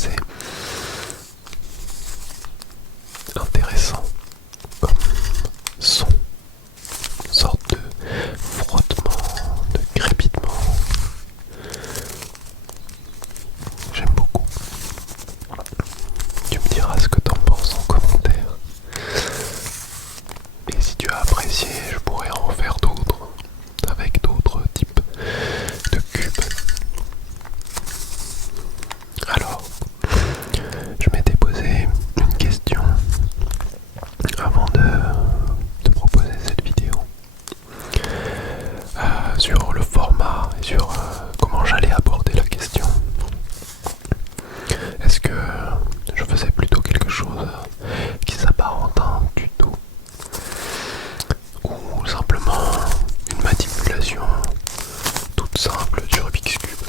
assez intéressant comme son, une sorte de frottement, de crépitement. J'aime beaucoup. Tu me diras ce que t'en penses en commentaire. Et si tu as apprécié, je pourrais en faire d'autres, avec d'autres types de cubes. Alors, je m'étais posé une question avant de proposer cette vidéo sur le format et sur comment j'allais aborder la question. Est-ce que je faisais plutôt quelque chose qui s'apparente à un tuto ou simplement une manipulation toute simple du Rubik's Cube?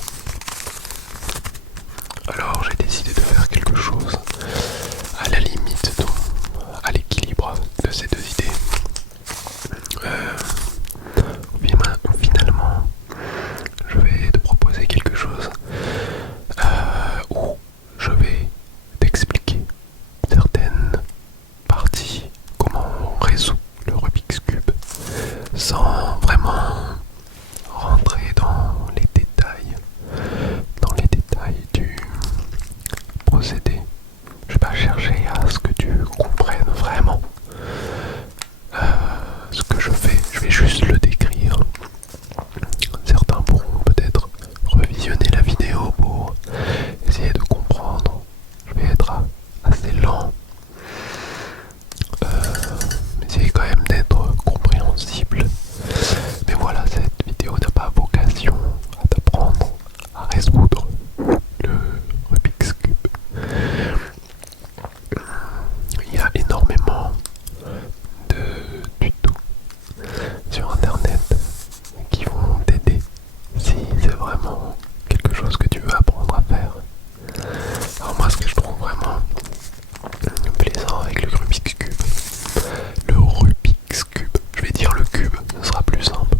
Alors j'ai décidé de faire quelque chose à la limite, à l'équilibre de ces deux idées. Finalement, je vais te proposer quelque chose où je vais t'expliquer certaines parties, comment on résout le Rubik's Cube, sans vraiment rentrer dans les détails du procédé. Je vais pas chercher à ce que tu comprennes vraiment ce que je fais, je vais juste le décrire. Certains pourront peut-être revisionner la vidéo pour essayer de comprendre. Je vais être assez lent, essayer quand même d'être compréhensible. Mais voilà, cette vidéo n'a pas vocation à t'apprendre à résoudre le Rubik's Cube. Il y a énormément de tutos sur internet qui vont t'aider si c'est vraiment quelque chose que tu veux apprendre à faire. Alors moi, ce que je trouve vraiment plaisant avec le Rubik's Cube, je vais dire le cube, ce sera plus simple,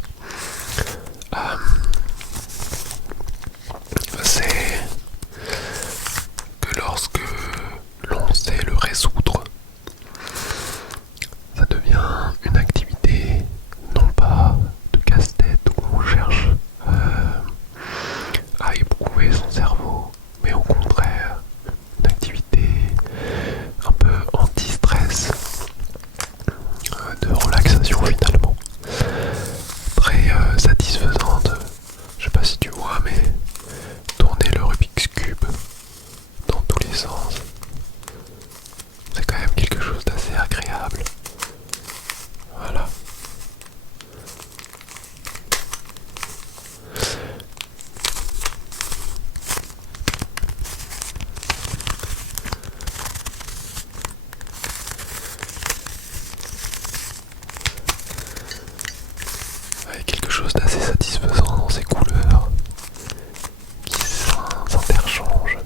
c'est que lorsque l'on sait le résoudre, ça devient une activité non pas de casse-tête où on cherche à éprouver son cerveau, mais au contraire une activité un peu anti-stress, de relaxation finalement, très satisfaisante. Je sais pas si tu vois, mais tourner le Rubik's Cube dans tous les sens, c'est quand même quelque chose d'assez agréable. Voilà. Avec quelque chose d'assez satisfaisant dans ces couleurs qui s'interchangent.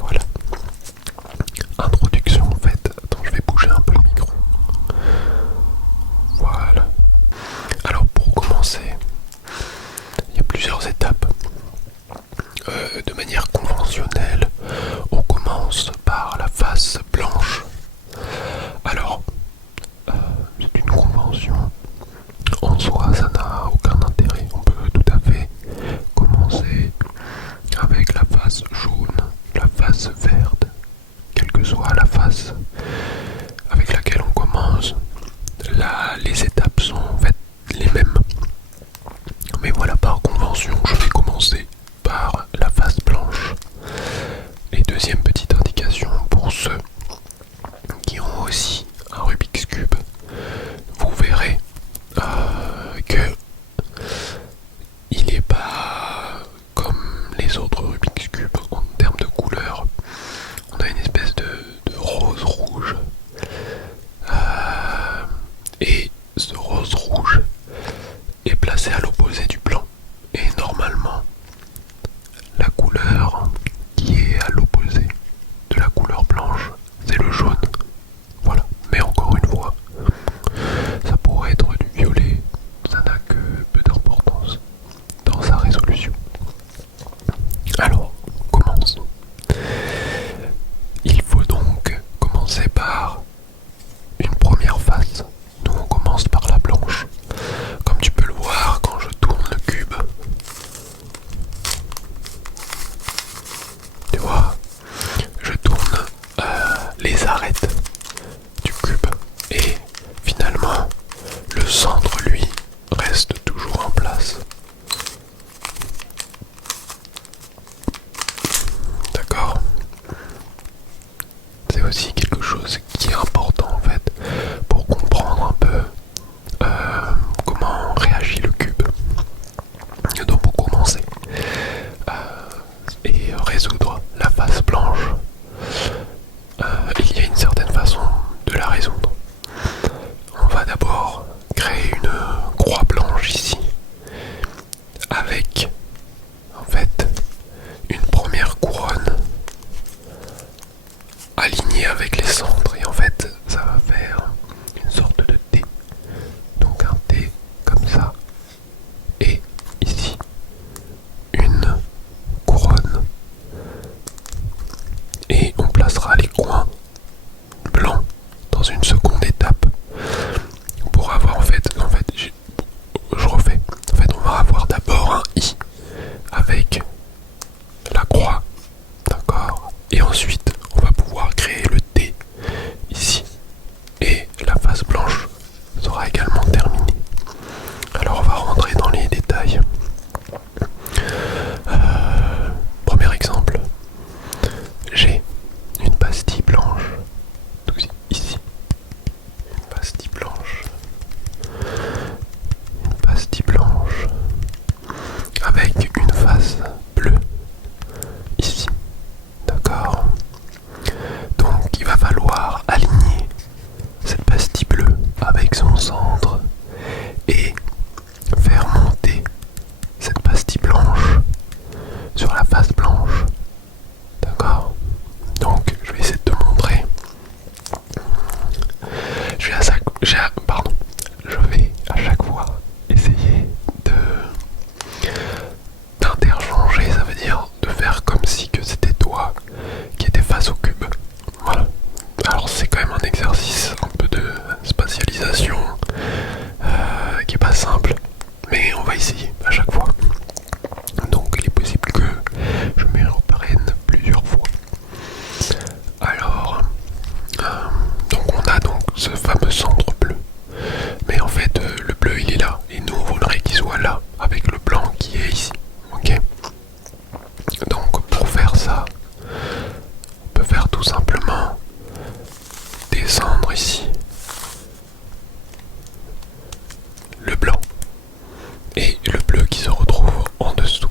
Voilà. Introduction faite. Attends, je vais bouger un peu le micro. Voilà. Alors pour commencer, il y a plusieurs étapes. De manière conventionnelle, on commence par la face blanche. Alors, c'est une convention. En soi, ça n'a aucun intérêt. On peut tout à fait commencer avec la face jaune, la face verte, quelle que soit la face avec laquelle on commence. Les étapes sont en fait les mêmes. Mais voilà, par convention, je vais commencer par la face blanche. et résoudre la face blanche, il y a une certaine façon de la résoudre. On va d'abord créer une croix blanche ici, avec en fait une première couronne alignée avec les centres, et en fait ça va faire une sorte de T. Donc un T comme ça, et ici une couronne, et on placera les coins blancs dans une seconde étape pour avoir je refais. En fait, on va avoir d'abord un I avec la croix, d'accord, et ensuite on va pouvoir créer le T ici, et la face blanche sera également terminée. Alors on va rentrer dans les détails. Premier exemple, j'ai une pastille blanche, ici, une pastille blanche, avec une face bleue ici, d'accord. Donc il va falloir aligner cette pastille bleue avec son centre et faire monter cette pastille blanche sur la face blanche, d'accord. Donc je vais essayer de te montrer. Je vais à chaque fois essayer d'interchanger, ça veut dire de faire comme si que c'était toi qui étais face au cube. Voilà. Alors c'est quand même un exercice un peu de spatialisation qui est pas simple, mais on va essayer à chaque fois. Donc il est possible que je m'y reprenne plusieurs fois. Alors, donc on a donc ce fameux centre bleu. Mais en fait, le bleu il est là, et nous on voudrait qu'il soit là, avec le blanc qui est ici. Ok. Donc pour faire ça, on peut faire tout simplement descendre ici le blanc et le bleu qui se retrouve en dessous.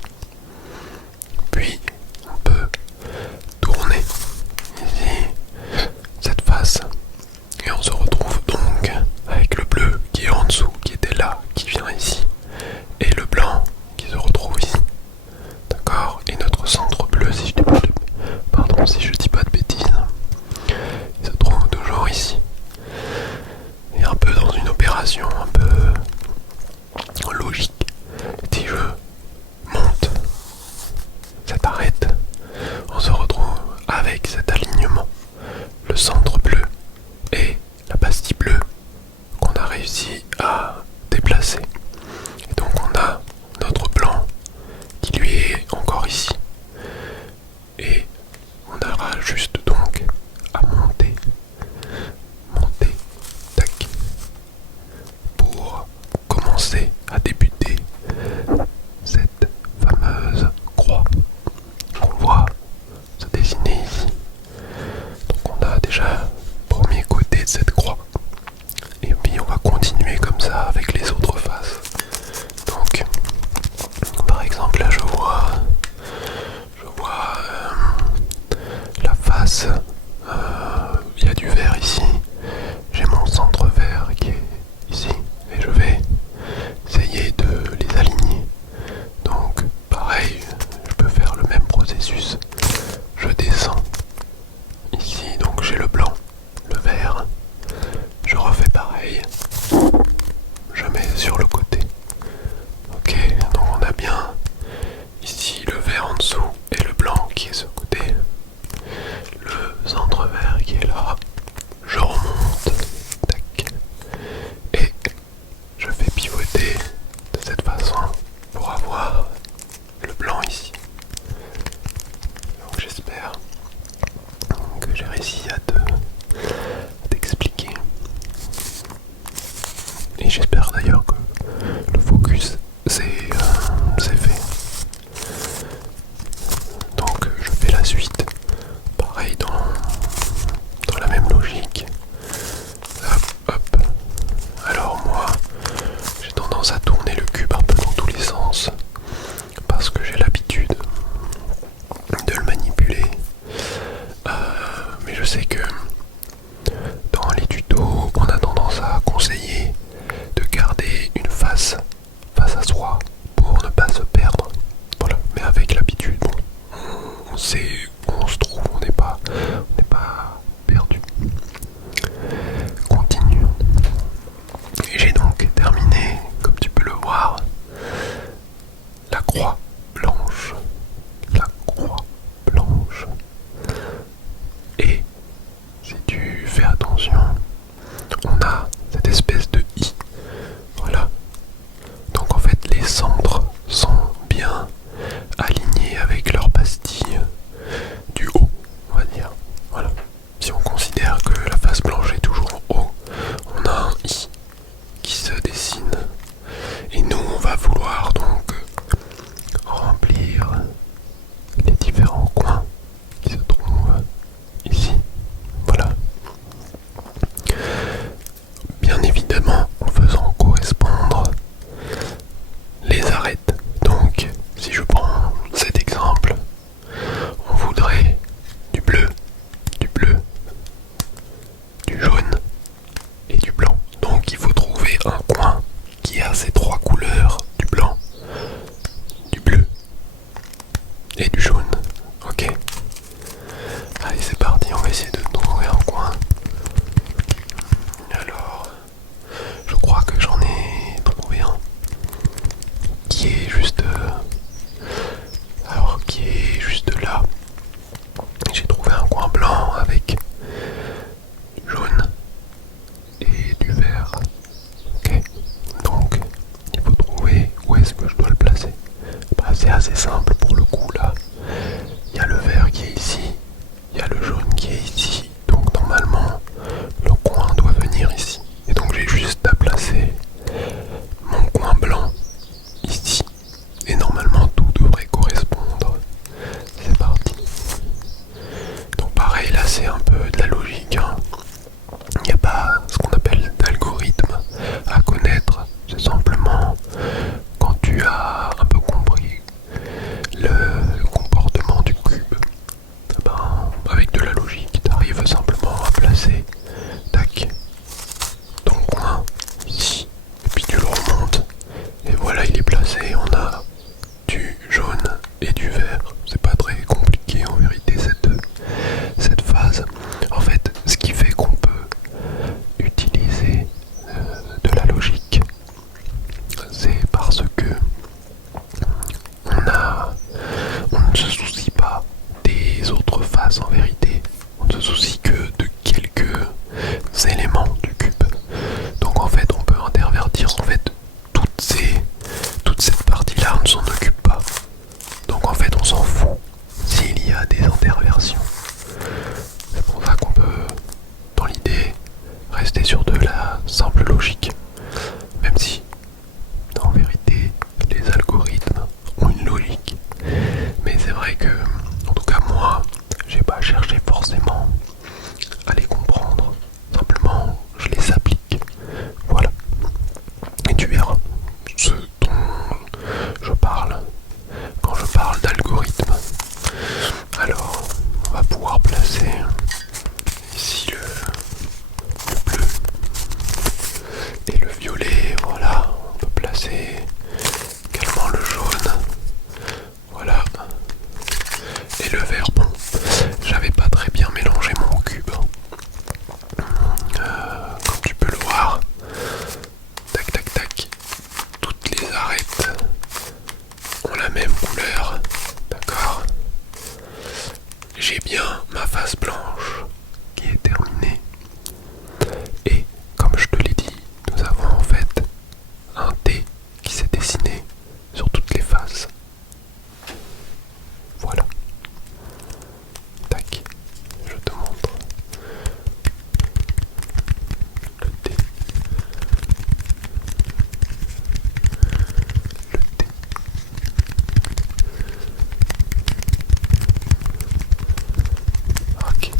Puis on peut tourner ici cette face et on se retrouve donc avec le bleu qui est en dessous, qui était là, qui vient ici, et le blanc qui se retrouve ici. D'accord. Et notre centre bleu, si je dis pas de bêtises, il se trouve toujours ici. Et un peu dans une opération un peu logique. Si je monte cette arête, on se retrouve avec cet alignement, le centre bleu et la pastille bleue qu'on a réussi à déplacer. Et donc on a notre blanc qui lui est encore ici. Et on aura juste donc à monter, tac, pour commencer à débuter cette fameuse croix qu'on voit se dessiner ici. Donc on a déjà le premier côté de sait où on se trouve, on n'est pas perdu. Continuons. Et j'ai donc terminé, comme tu peux le voir, la croix blanche. La croix blanche. Et si tu fais attention, on a cette espèce de i. Voilà. Donc en fait les centres sont bien alignés avec leur pastille du haut, on va dire. Voilà. Si on considère que la face blanche est toujours en haut, on a un i qui se dessine. Et nous on va vouloir donc remplir les différents coins qui se trouvent ici. Voilà. Bien évidemment en faisant correspondre les arêtes. Donc si je prends cet exemple, on voudrait du bleu, du jaune et du blanc. Donc il faut trouver un coin qui a ces trois couleurs, du blanc, du bleu et du jaune. Ok. Allez, c'est parti, on va essayer de trouver un coin. Alors, je crois que j'en ai trouvé un qui est juste là. J'ai trouvé un coin blanc avec du jaune et du vert. Ok. Donc, il faut trouver où est-ce que je dois le placer. Bah, c'est assez simple pour le coup là. Il y a le vert qui est ici, il y a le jaune qui est ici. Donc normalement, le coin doit venir ici. Et donc j'ai juste à placer mon coin blanc ici. Et normalement tout devrait correspondre. C'est parti. Donc pareil, là c'est un peu de la logique. Hein. Il n'y a pas ce qu'on appelle d'algorithme à connaître. C'est simplement quand tu as un peu compris le comportement du cube, ben, avec de la logique, tu arrives simplement à placer tac, ton coin ici, et puis tu le remontes, et voilà, il est placé. On a du jaune et du vert. C'est pas très compliqué en vérité cette phase. En fait, ce qui fait qu'on peut utiliser de la logique, c'est parce que on ne se soucie pas des autres faces en vérité. On ne se soucie que de quelques éléments du cube. Donc en fait, on peut intervertir en fait toute cette partie-là, on ne s'en occupe pas. Donc en fait, on s'en fout s'il y a des interversions. C'est pour ça qu'on peut, dans l'idée, rester sur de la simple logique. Même si, en vérité, les algorithmes ont une logique. Mais c'est vrai que, en tout cas moi, j'ai pas cherché forcément à les comprendre. Simplement, je les applique. Voilà. Et tu verras ce dont je parle quand je parle d'algorithme. Alors, on va pouvoir placer ici le bleu et le violet. Voilà, on peut placer également le jaune. Voilà. Et le vert, bon, j'avais pas très bien mélangé mon cube. Comme tu peux le voir, tac tac tac, toutes les arêtes ont la même couleur, d'accord. J'ai bien ma face blanche qui est terminée. Et comme je te l'ai dit, nous avons en fait un T qui s'est dessiné sur toutes les faces. Voilà. Tac, je te montre. Le T. Le T. Ok.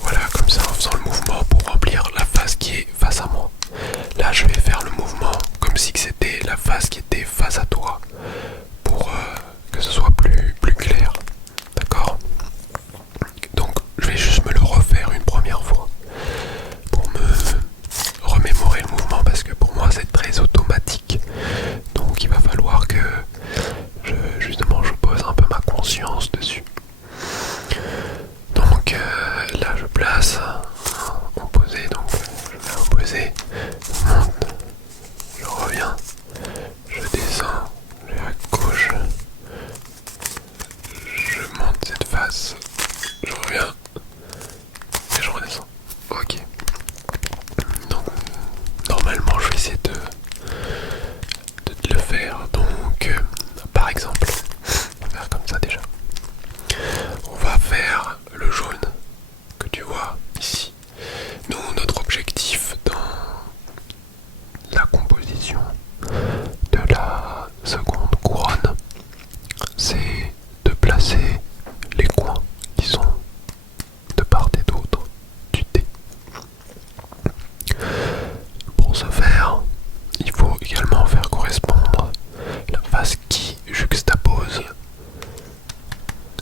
voilà, comme ça, en faisant le mouvement pour remplir la face qui est face à moi. Là, je vais faire le mouvement comme si c'était la face qui était face à toi, pour que ce soit plus clair. D'accord? Donc, je vais juste me le refaire une première fois pour me remémorer le mouvement, parce que pour moi c'est très automatique. Donc il va falloir que justement je pose un peu ma conscience dessus. Donc là je place opposé, donc je vais opposer, je monte, je reviens, je descends, je vais à gauche, je monte cette face, je reviens et je redescends. Ok. Donc normalement je vais essayer de le faire. Donc par exemple, on va faire comme ça déjà. On va faire le jaune que tu vois ici. Nous, notre objectif dans la composition de la seconde couronne, c'est de placer les coins qui sont de part et d'autre du thé. Pour ce faire, il faut également faire correspondre la face qui juxtapose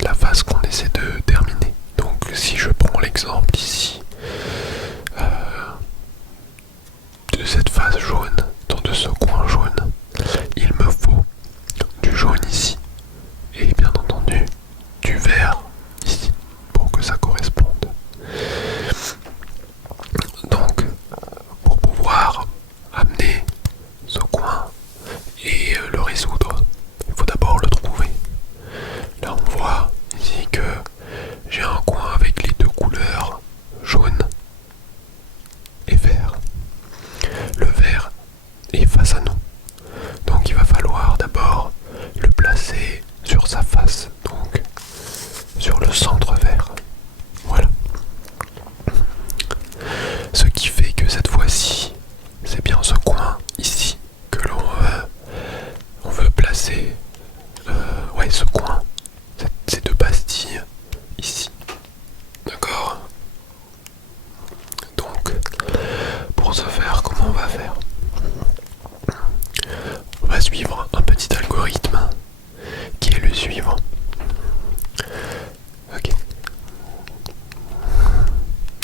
la face qu'on essaie de terminer. Donc si je prends l'exemple ici de cette face jaune, de ce coin jaune, il me faut du jaune ici et bien entendu du vert ici pour que ça corresponde. Donc pour pouvoir amener ce coin et le résoudre, il faut d'abord le trouver. Là on voit ici que j'ai un coin avec les deux couleurs jaune et vert. Le vert est face à nous, donc il va falloir d'abord le placer sur sa face, donc sur le centre vert. Voilà. Ce qui fait que cette fois-ci, c'est bien ce coin ici que on veut placer. Ouais, ce coin, ces deux pastilles ici. D'accord? Donc, pour ce faire, comment on va faire? On va suivre un petit algorithme qui est le suivant. Ok.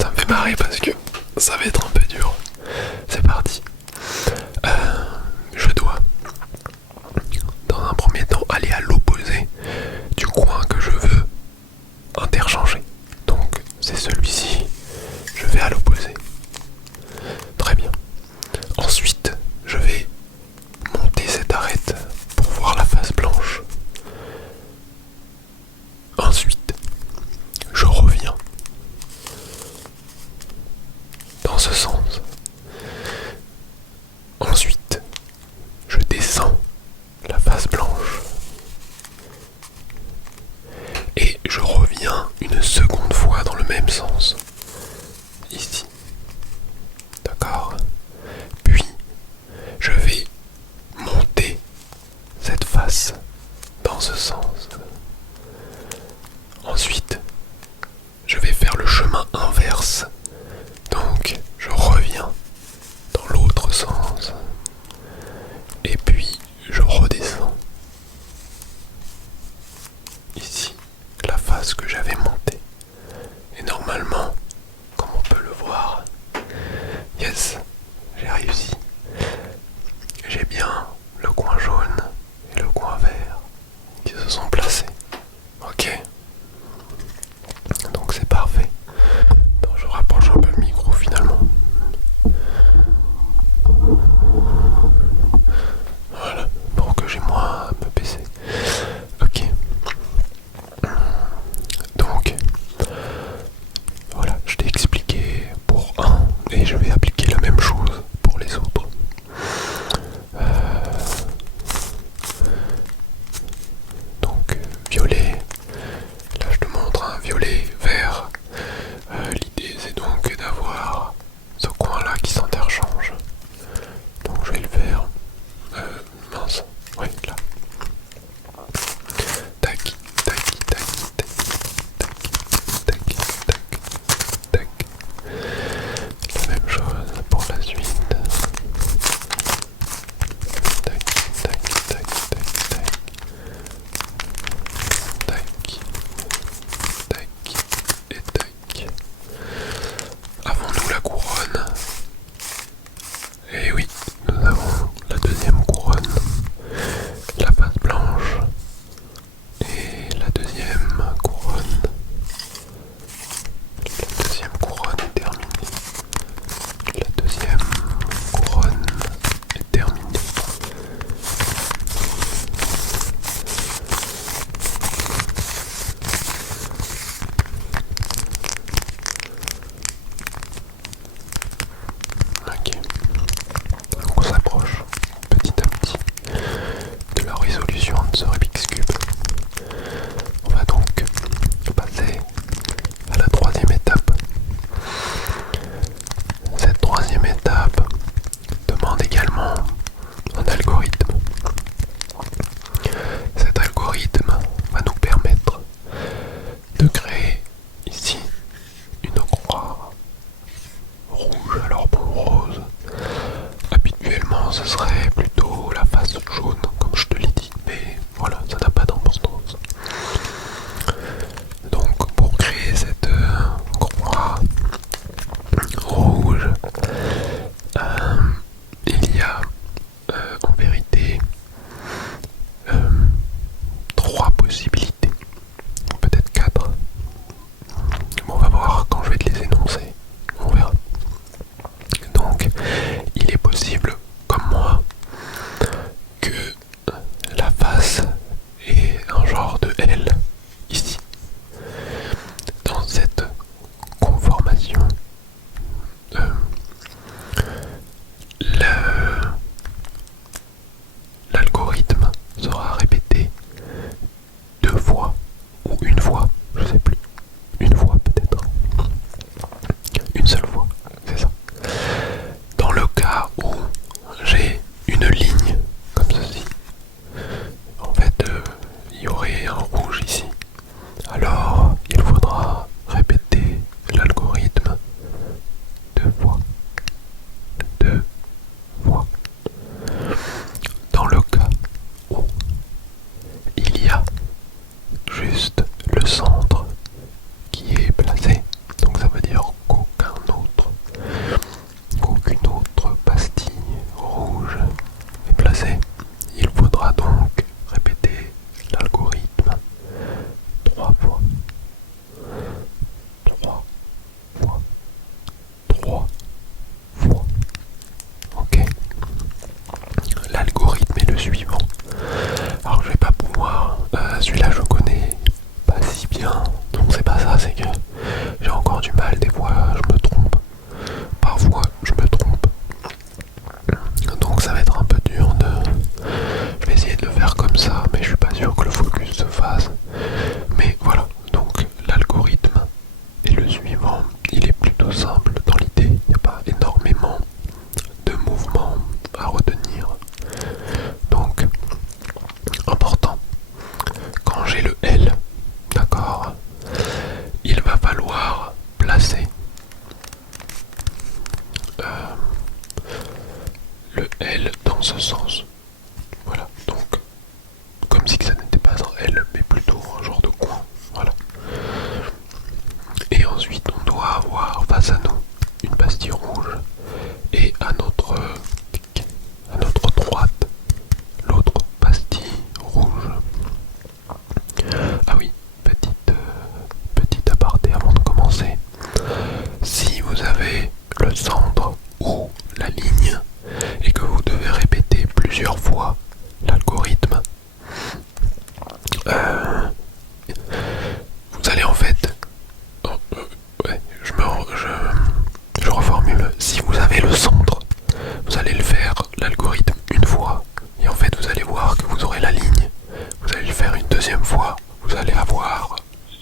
Ça me fait marrer parce que ça va être un peu dur. C'est parti. Je dois, dans un premier temps, aller à l'opposé du coin que je veux interchanger. Donc, c'est celui-ci. Je vais à l'opposé. Très bien. Ensuite, je vais monter cette arête pour voir la face blanche. Ensuite, je reviens dans ce sens. Ensuite, je descends la face blanche. Et je reviens une seconde fois dans le même sens. Ici. D'accord? Puis, je vais monter cette face dans ce sens. Ensuite, je vais faire le chemin inverse. Donc, je reviens ce serait plutôt la face jaune, comme je te l'ai dit, mais voilà, ça n'a pas d'importance. Donc pour créer cette croix rouge, il y a en vérité trois possibilités, peut-être quatre. Bon, on va voir quand je vais te les énoncer, on verra. Donc il est possible, comme moi, que la face ait un genre de L ici, dans cette conformation. L'algorithme sera répété deux fois ou une fois, je sais plus, une fois peut-être, une seule fois, c'est ça. Dans le cas où j'ai une ligne comme ceci, en fait il y aurait un rouge ici, alors il faudra répéter l'algorithme deux fois. Deux fois. Dans le cas où il y a juste le centre qui est placé, donc ça veut dire qu'aucune autre pastille rouge est placée, il faudra donc répéter l'algorithme trois fois. Trois fois. Trois fois. Ok. L'algorithme est le suivant. Alors je vais pas pouvoir, celui-là je connais pas si bien, donc c'est pas ça, c'est que j'ai encore du mal, des fois je me trompe, parfois je me trompe, donc ça va être un peu dur je vais essayer de le faire comme ça, mais je suis pas sûr que le focus se fasse, mais voilà, donc l'algorithme est le suivant, il est plutôt simple dans l'idée, il n'y a pas énormément de mouvements à retenir, donc important, quand j'ai le L, d'accord, il va falloir placer le L dans ce sens. Voilà, donc comme si ça n'était pas un L, mais plutôt un genre de coin. Voilà. Et ensuite, on doit avoir face à nous une pastille rouge et à notre droite l'autre pastille rouge. Ah oui, petit aparté avant de commencer. Si vous avez le centre ou la ligne et que vous devez répéter plusieurs fois l'algorithme, vous allez en fait, je reformule, si vous avez le centre, vous allez le faire l'algorithme une fois et en fait vous allez voir que vous aurez la ligne, vous allez le faire une deuxième fois, vous allez avoir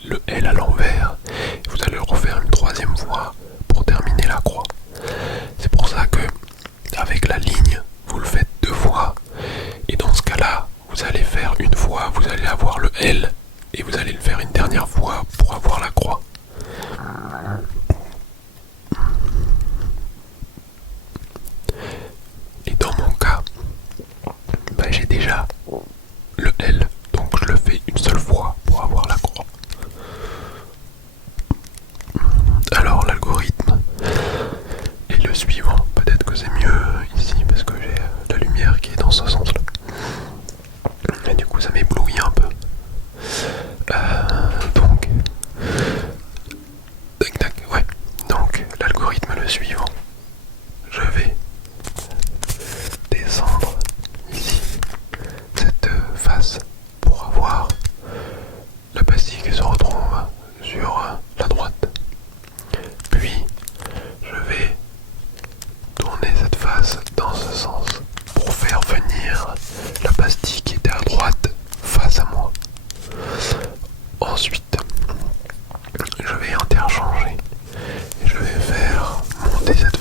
le L à l'envers, et vous allez le refaire une troisième fois pour terminer la croix. C'est pour ça que avec la ligne, vous le faites deux fois, et dans ce cas-là, vous allez faire une fois, vous allez avoir le L, et vous allez le faire une dernière fois pour avoir la croix. Et dans mon cas, j'ai déjà le L, donc je le fais une seule fois pour avoir la croix. Alors l'algorithme est le suivant, peut-être que c'est mieux ici parce que j'ai la lumière qui est dans ce sens-là. Et du coup ça m'éblouit un peu. Donc, tac, ouais. Donc l'algorithme est le suivant. Je vais descendre ici cette face pour avoir la pastille qui se retrouve sur la droite. Puis je vais tourner cette face dans ce sens pour faire venir la pastille qui était à droite face à moi. Ensuite, je vais interchanger et je vais faire monter cette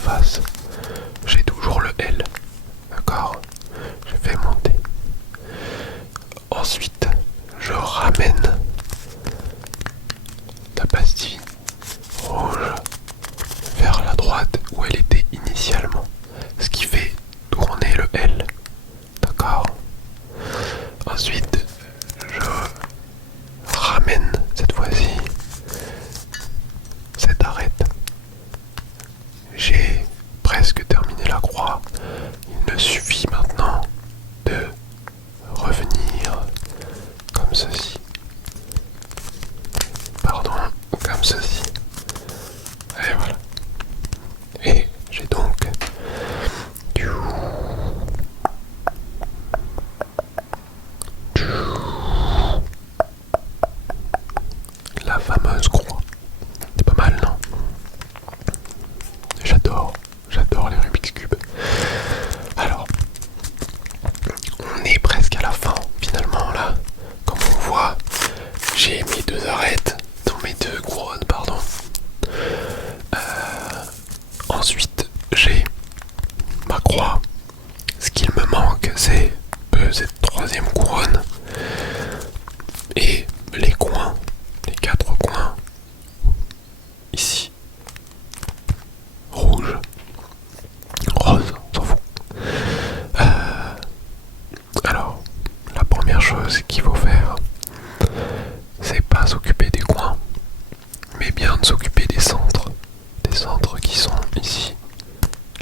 ici,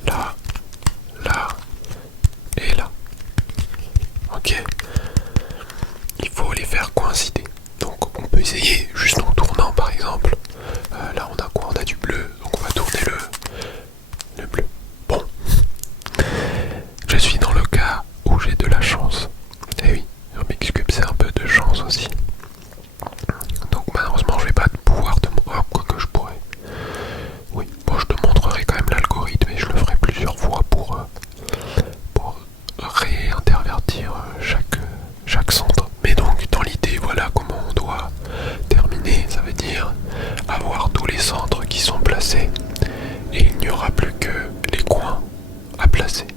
là, là et là. Ok. Il faut les faire coïncider. Donc on peut essayer juste en tournant par exemple. Là on a quoi? On a du bleu, donc on va tourner le bleu. Bon. Je suis dans le cas où j'ai de la chance. Et oui, Rubik's Cube c'est un peu de chance aussi. Donc malheureusement je vais pas pouvoir te montrer, quoi que je pourrais. Oui, bon je te montrerai quand même l'algorithme et je le ferai plusieurs fois pour réintervertir chaque centre. Mais donc dans l'idée voilà comment on doit terminer, ça veut dire avoir tous les centres qui sont placés et il n'y aura plus que les coins à placer.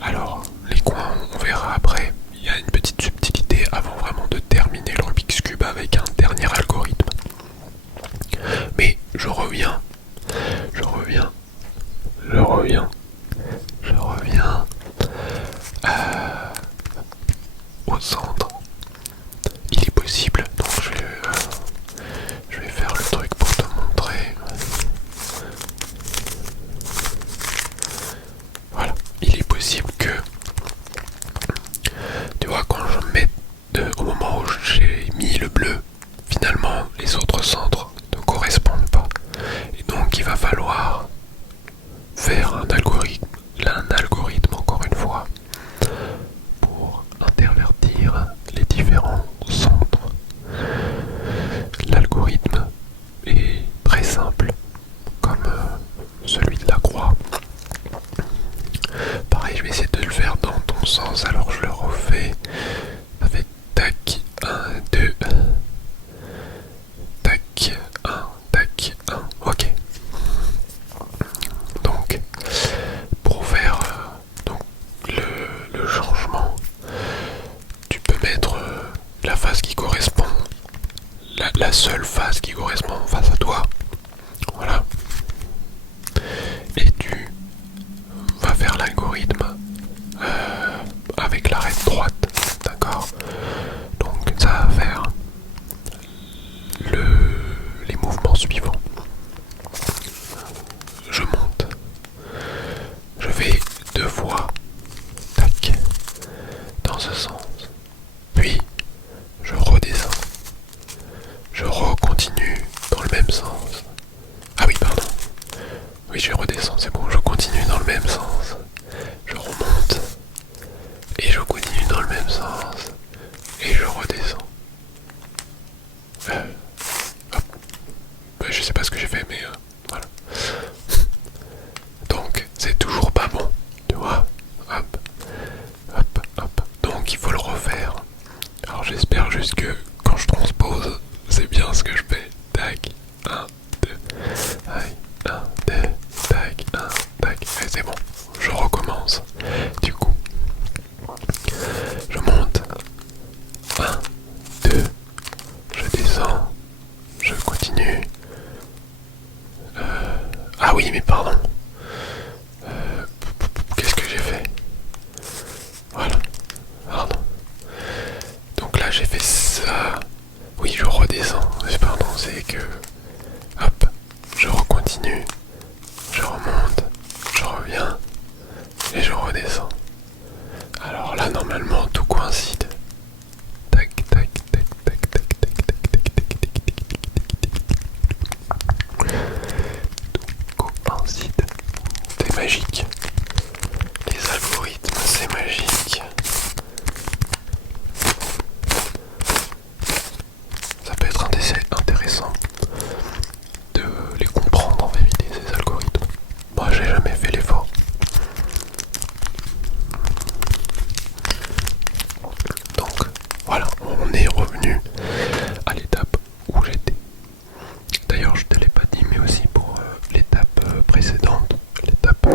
Alors les coins on verra après, il y a une petite subtilité avant vraiment de terminer le Rubik's Cube avec un dernier algorithme. Mais je reviens au centre. Il est possible, donc je vais faire le truc pour te montrer. Voilà, il est possible que, tu vois, quand je mets au moment où j'ai mis le bleu, finalement les autres centres ne correspondent pas. Et donc il va falloir faire un algorithme encore une fois pour intervertir les différents centres. L'algorithme est très simple, comme celui de la croix. Pareil, je vais essayer de le faire dans ton sens, alors je le refais. Ça fait tac, 1, 2, tac, 1, tac, 1, ok. Donc, pour faire le changement, tu peux mettre la face qui correspond, la seule face qui correspond face à toi. Voilà. Et tu vas faire l'algorithme avec l'arête droite. D'accord? Donc ça va faire les mouvements suivants. Je monte. Je vais 2 fois. Tac. Dans ce sens. Puis je redescends. Je recontinue dans le même sens. Ah oui, pardon. Oui, je redescends, c'est bon, je continue dans le même sens. Je remonte. Et je continue dans le même sens. Et je redescends. Hop. Je sais pas ce que j'ai fait, mais voilà. Donc, c'est toujours pas bon. Tu vois? Hop. Hop, hop. Donc, il faut le refaire. Alors, j'espère juste que quand je transpose, c'est bien ce que je fais. Tac. 1, 2. Tac. 1, 2. Tac. 1, tac. Et c'est bon. Je recommence. Du coup, je monte. 1, 2. Je descends. Je continue. Ah oui, mais pardon. Qu'est-ce que j'ai fait? Voilà. Pardon. Donc là, j'ai fait ça. Oui, je redescends. Pardon, c'est que... Hop. Je recontinue. Je remonte. Je reviens. Et je redescends. Alors là, normalement, tout coïncide. Tac, tac, tac, tac, tac, tac, tac, tac, tac, tac, tout coïncide. C'est magique. Les algorithmes, c'est magique. Ça peut être intéressant de les comprendre en vérité, ces algorithmes. Moi, j'ai jamais fait l'effort. Donc, voilà, on est revenu à l'étape où j'étais. D'ailleurs, je te l'ai pas dit, mais aussi pour l'étape précédente, l'étape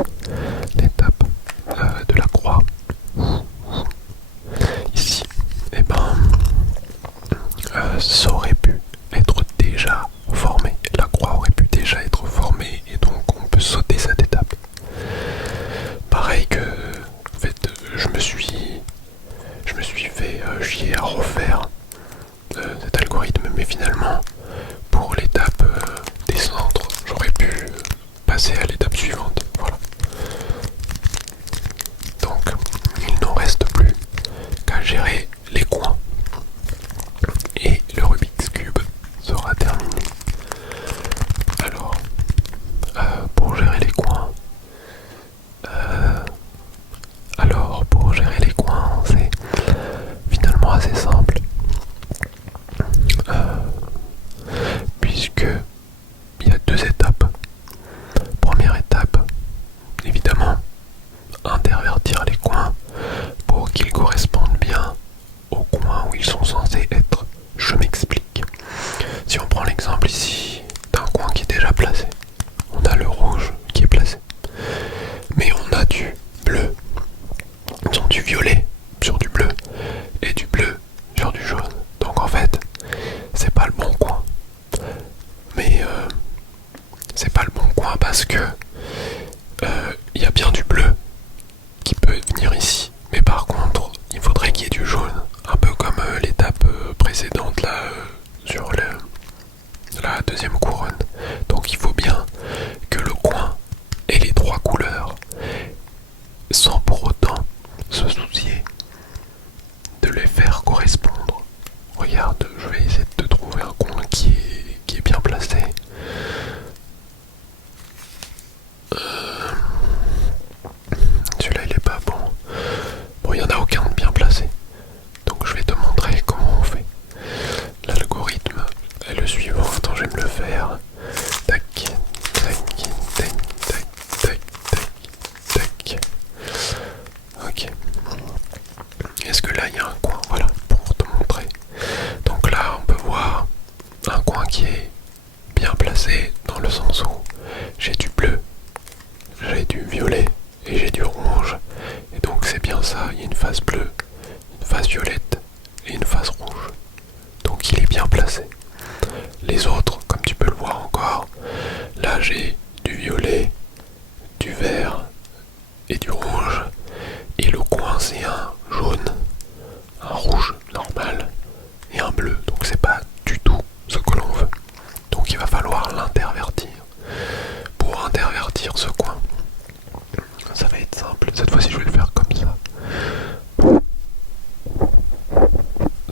de la croix. Ici, et ça aurait pu être déjà formé. La croix aurait pu déjà être formée et donc on peut sauter cette étape. Pareil que, en fait, je me suis fait chier à refaire cet algorithme, mais finalement, pour l'étape des centres, j'aurais pu passer à l'étape Celui-là il est pas bon. Bon, il n'y en a aucun de bien placé. Donc je vais te montrer comment on fait. L'algorithme est le suivant. Attends, je vais me le faire. Tac, tac, tac, tac, tac, tac, tac. Ok. Est-ce que là il y a un coin? Voilà, pour te montrer. Donc là on peut voir un coin qui est bien placé dans le sens où j'ai du bleu, j'ai du violet et j'ai du rouge. Et donc c'est bien ça, il y a une face bleue, une face violette et une face rouge. Donc il est bien placé. Les autres, comme tu peux le voir encore, là j'ai du violet, du vert et du rouge. Et le coin c'est un jaune, un rouge normal et un bleu. Donc c'est pas du tout ce que l'on veut. Donc il va falloir l'intervertir. Pour intervertir ce coin, ça va être simple. Cette fois-ci je vais le faire comme ça.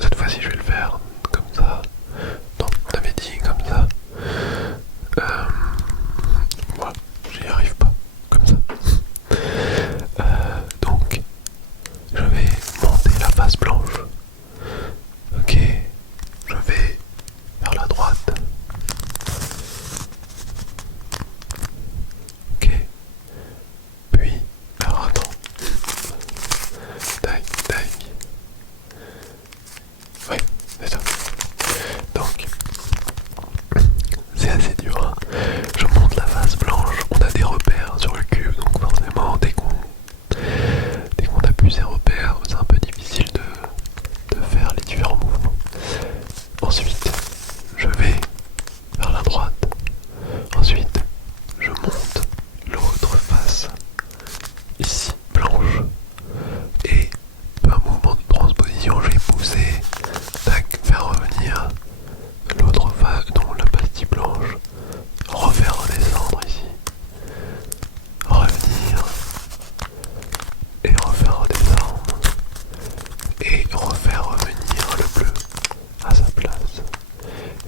Cette fois-ci je vais le faire comme ça. Non, on avait dit comme ça. Voilà, j'y arrive pas. Comme ça. Donc, je vais monter la face blanche. Ok, je vais vers la droite. Ok, puis, alors attends. Tac, tac. Ouais, c'est ça. Donc, c'est assez dur. Hein. Je monte la face blanche. On a des repères sur le cube, donc forcément, dès qu'on a plus ces repères, c'est un peu difficile de faire les différents mouvements. Ensuite, je vais vers la droite. Ensuite, je monte l'autre face, ici, blanche. Et un mouvement de transposition, je vais pousser, tac, faire revenir l'autre face, dont la pastille blanche, refaire redescendre ici, revenir, et refaire redescendre, et refaire revenir le bleu à sa place.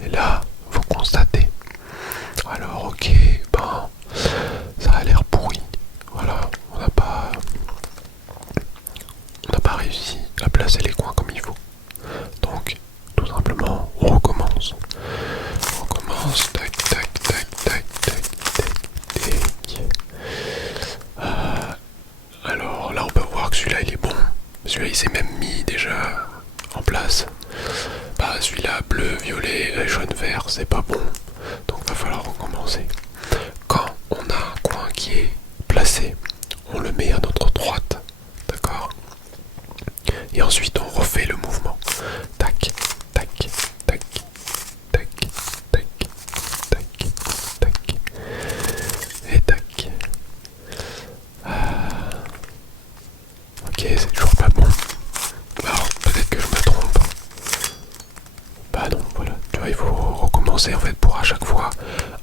Et là, vous constatez, alors ok, ben, ça a l'air pourri, voilà, on n'a pas réussi à placer les coins comme il faut. Donc, tout simplement, on recommence. On recommence, tac, tac, tac, tac, tac, tac, tac. Alors là, on peut voir que celui-là, il est bon. Celui-là, il s'est même mis déjà en place. Bah, celui-là, bleu, violet, jaune, vert, c'est pas bon. Donc, va falloir recommencer. Quand on a un coin qui est placé, on le met à notre droite. D'accord ? Et ensuite, on refait le mouvement. Tac, tac, tac, tac, tac, tac, tac, et tac. Ok, c'est toujours pas bon. Alors, peut-être que je me trompe. Bah non, voilà. Tu vois, il faut recommencer en fait pour à chaque fois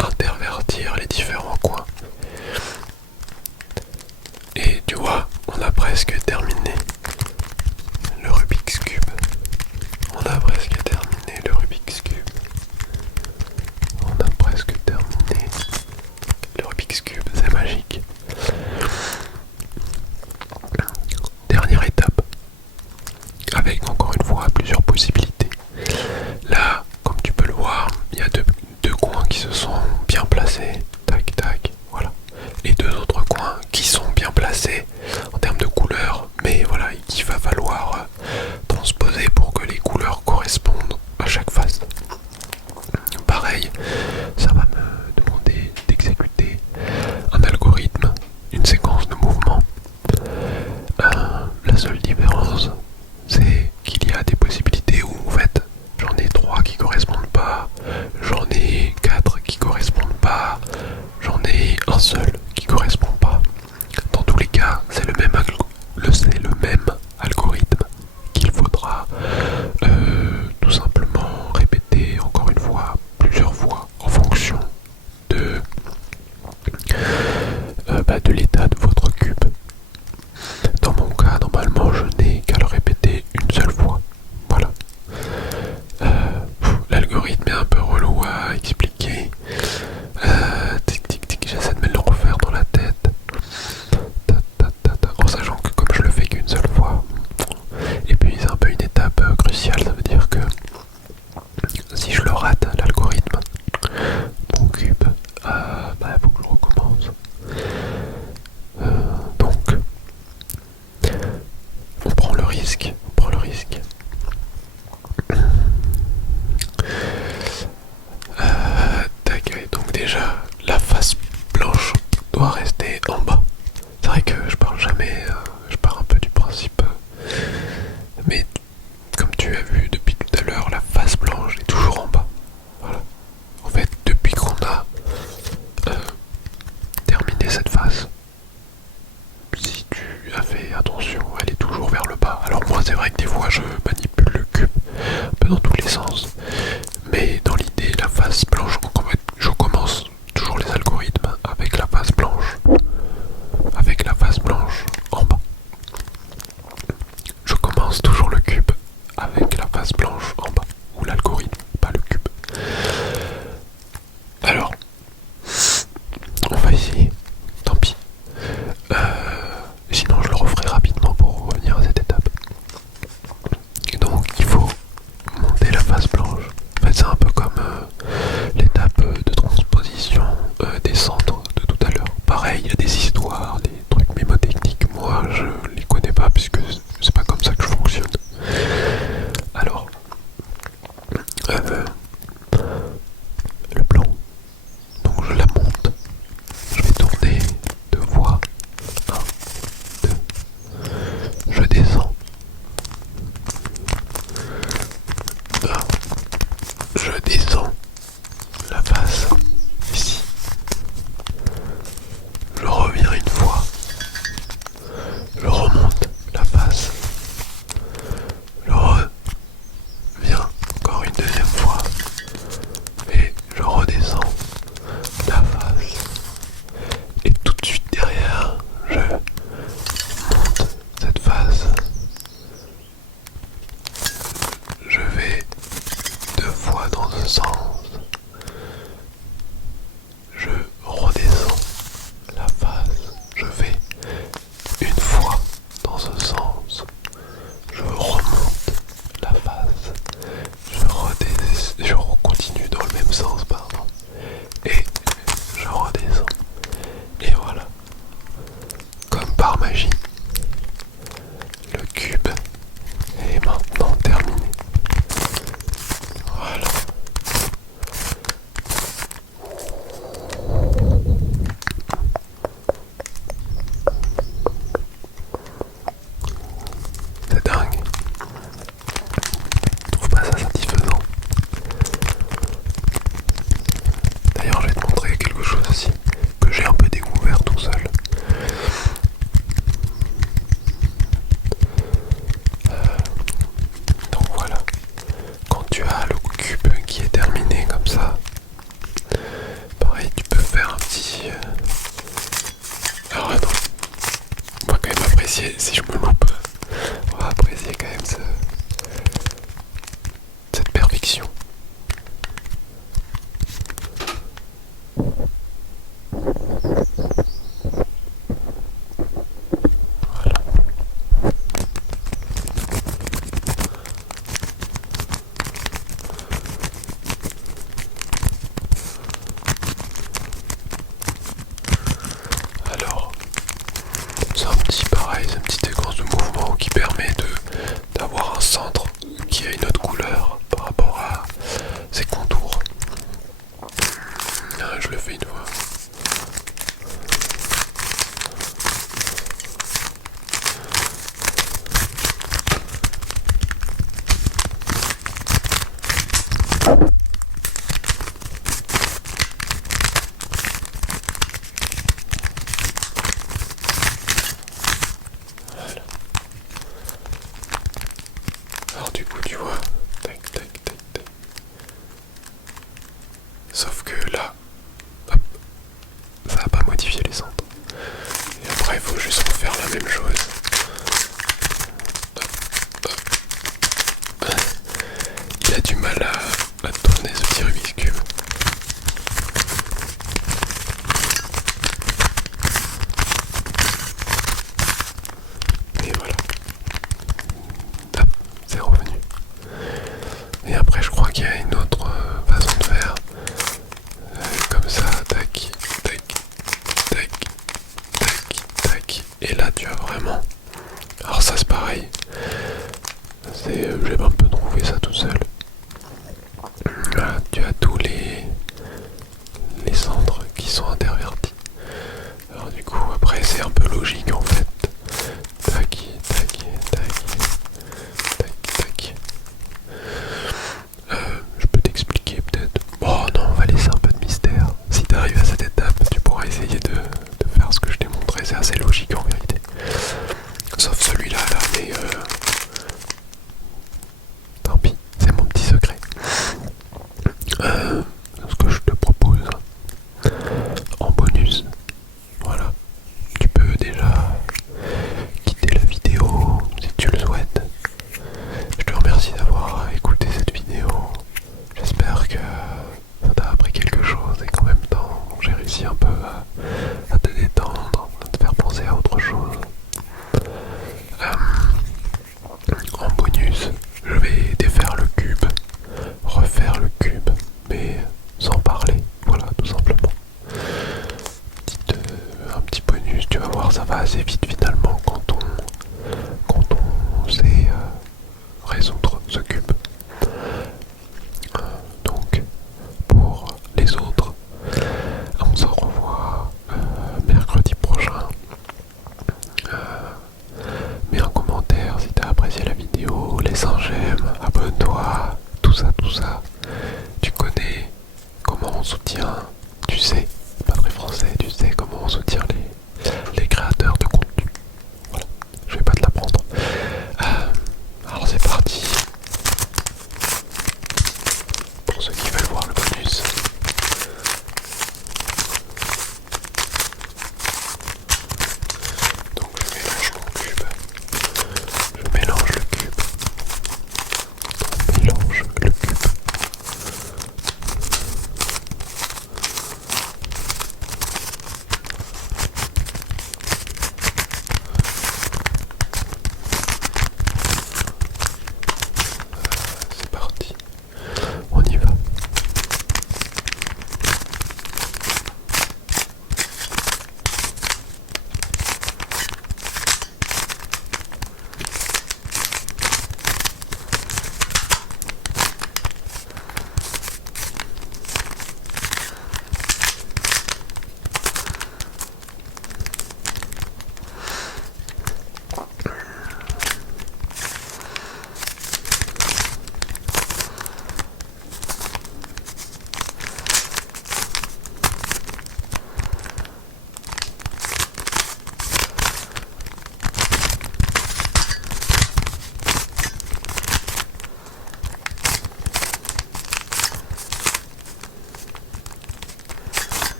intervertir les différents coins. Et tu vois, on a presque terminé le Rubik's Cube. On a presque terminé le Rubik's Cube. On a presque terminé le Rubik's Cube, c'est magique. Dernière étape, avec encore une fois plusieurs possibilités. Là, comme tu peux le voir, il y a deux coins qui se sont bien placés. Tac, tac, voilà. Et deux autres coins qui sont bien placés en termes de couleurs, mais voilà, il va falloir transposer pour que les couleurs correspondent à chaque face. Pareil, ça va me demander d'exécuter un algorithme, une séquence de mouvements. La seule différence, c'est qu'il y a des possibilités où en fait j'en ai 3 qui correspondent pas, j'en ai 4 qui correspondent pas, j'en ai un seul qui correspond pas. Dans tous les cas, c'est le même algorithme qu'il faudra tout simplement répéter encore une fois, plusieurs fois, en fonction de l'état de votre cube. Dans mon cas, normalement, je n'ai qu'à le répéter une seule fois. Voilà. L'algorithme est un peu relou à expliquer. Tic tic tic, j'essaie de me le refaire dans la tête. doit rester en bas. C'est vrai que je parle jamais, je pars un peu du principe, mais comme tu as vu depuis tout à l'heure, la face blanche est toujours en bas. Voilà. En fait, depuis qu'on a terminé cette face, si tu as fait attention, elle est toujours vers le bas. Alors moi, c'est vrai que des fois, je manipule le cube un peu dans tous les sens, mais dans l'idée, la face blanche, je commence toujours les algorithmes avec la face blanche. Avec la face blanche en bas. Je commence toujours le cube avec la face blanche en bas. Ou l'algorithme, pas le cube. Alors, on va essayer. Tant pis. Sinon, je le referai rapidement pour revenir à cette étape. Et donc, il faut monter la face blanche. En fait, c'est un peu comme l'étape de transposition des centres de tout à l'heure. Pareil, il y a des histoires, des trucs mémotechniques. Moi, je les connais pas puisque c'est pas comme ça que je fonctionne. Alors, le plan. Donc, je la monte. Je vais tourner 2 fois. 1, 2. Je descends. 1. Je descends la face ici. Je reviens une fois. Je remonte la face. Je reviens encore une deuxième fois. Et je redescends la face. Et tout de suite derrière, je monte cette face. Je vais 2 fois dans ce sens. Je redescends la face. Je vais une fois dans ce sens. Je remonte la face. Je continue dans le même sens, pardon. Et je redescends. Et voilà. Comme par magie, le cube est maintenant terminé. Voilà. C'est dingue. Je trouve pas ça satisfaisant. D'ailleurs, je vais te montrer quelque chose aussi que j'ai un peu découvert tout seul. Donc voilà, quand tu as le cube qui est terminé comme ça, pareil, tu peux faire un petit... Alors attends, on va quand même apprécier, si je me loupe, on va apprécier quand même cette perfection. Voilà. Alors, c'est un petit pareil, c'est une petite séquence de mouvement qui permet d'avoir un centre qui a une autre couleur par rapport à ses contours. Je le fais une fois. Alors du coup tu vois, tac tac tac tac. Sauf que là, hop, ça va pas modifier les centres. Et après il faut juste refaire la même chose. Hop, hop. Il a du mal à tourner ce petit Rubik's Cube. Et voilà. Hop, c'est revenu. Et après je crois qu'il y a une autre façon de faire. Comme ça, tac, tac, tac, tac, tac. Et là tu as vraiment... Alors ça c'est pareil. J'ai un peu trouvé ça tout seul. Voilà, tu as tous les centres qui sont intervertis. assez logique en vérité. Sauf celui-là, là, mais tant pis, c'est mon petit secret. Ce que je te propose en bonus, voilà, tu peux déjà quitter la vidéo si tu le souhaites. Je te remercie d'avoir écouté cette vidéo. J'espère que ça t'a appris quelque chose et qu'en même temps j'ai réussi un peu à te détendre, à te faire penser à autre chose. En bonus, je vais défaire le cube, refaire le cube, mais sans parler, voilà, tout simplement. Un petit bonus, tu vas voir, ça va assez vite finalement quand on sait résoudre